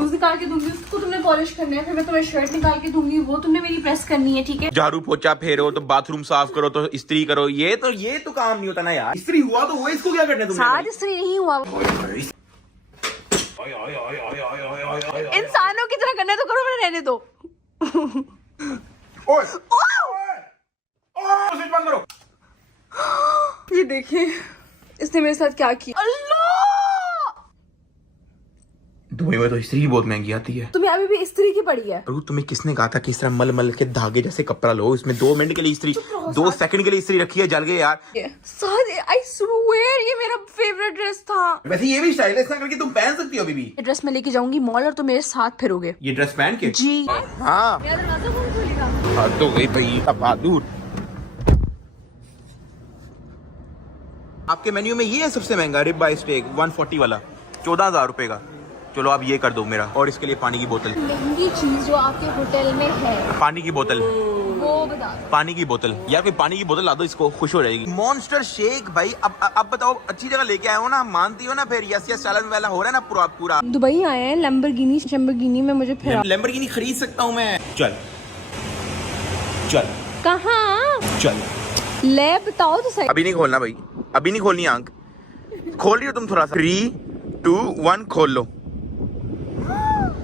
Shoes निकाल के दूंगी, उसको तुमने पॉलिश करना है, फिर मैं तुम्हें शर्ट निकाल के दूंगी, वो तुमने मेरी प्रेस करनी है, ठीक है? झाड़ू पोछा फेरो तो बाथरूम साफ करो तो इस्त्री करो, ये तो काम नहीं होता ना यार। इस्त्री हुआ तो हुआ, इसको क्या करना है तुमने? साथ इस्त्री नहीं हुआ, इंसानों की तरह करना तो करो, मैंने रहने दो। ओए स्विच बंद करो। ये देखिए इसने मेरे साथ क्या किया। अल्लाह, दुबई में तो इस्त्री बहुत महंगी आती है। तुम्हें अभी भी इस्त्री की पड़ी है? तुम्हें किसने कहा था कि इस तरह मल मल के धागे जैसे कपड़ा लो, इसमें 2 मिनट के लिए इस्त्री, 2 सेकंड के लिए इस्त्री रखी है, जल गए यार। आई स्वेयर ये मेरा फेवरेट ड्रेस था। वैसे ये भी स्टाइल है, इस तरह करके तुम पहन सकती हो अभी भी। ये ड्रेस मैं लेके जाऊंगी मॉल और तुम मेरे साथ फिरोगे। ये ड्रेस पहन के? जी हाँ। मेरा दरवाजा कौन खोलेगा? हद हो गई भाई, अब बहादुर। आपके मेन्यू में ये है सबसे महंगा रिब बाई स्टेक 140 वाला, 14,000 रुपए का। चलो आप ये कर दो मेरा, और इसके लिए पानी की बोतल। महंगी चीज जो आपके होटल में है, पानी की बोतल, वो बता दो। पानी की बोतल यार, कोई पानी की बोतल ला दो, इसको खुश हो जाएगी। मॉन्स्टर शेक भाई, अब बताओ, अच्छी जगह लेके आए हो ना, मानती हो ना? फिर यस यस चैलेंज वाला हो रहा है ना पूरा पूरा। दुबई आए हैं, लैम्बोर्गिनी में मुझे फिर लैम्बोर्गिनी खरीद सकता हूँ मैं। चल चल कहाँ चल, ले बताओ तो सही। अभी नहीं खोलना भाई, अभी नहीं खोलनी आंख। खोल रही हो तुम थोड़ा सा। 3, 2, 1 खोल लो।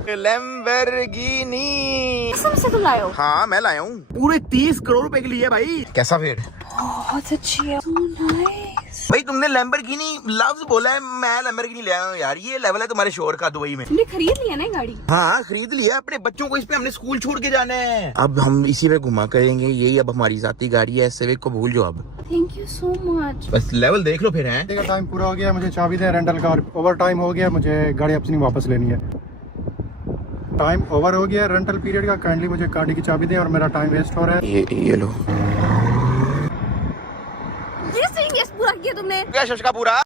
लैम्बोर्गिनी कसम से तुम लाए हो? हाँ मैं लाया हूँ, पूरे 30 करोड़ रुपए के लिए भाई। कैसा फिर? बहुत अच्छी है। भाई तुमने लैम्बोर्गिनी लफ्ज बोला है, मैं लैम्बोर्गिनी ले आया हूँ यार। ये लेवल है तुम्हारे शोर का दुबई में। तुमने खरीद लिया ना गाड़ी? हाँ खरीद लिया, अपने बच्चों को इस पे हमने स्कूल छोड़ के जाना है। अब हम इसी पे घुमा करेंगे, यही अब हमारी जाती गाड़ी है, सिविक को भूल जाओ अब। Thank you so much. बस लेवल देख लो फिर है। टाइम पूरा हो गया, मुझे चाबी दे रेंटल कार। ओवर टाइम हो गया, मुझे गाड़ी अपनी वापस लेनी है। टाइम ओवर हो गया रेंटल पीरियड का, काइंडली मुझे गाड़ी की चाबी दें और मेरा टाइम वेस्ट हो रहा है। ये लो। ये सही पूरा किया तुमने। क्या शश का पूरा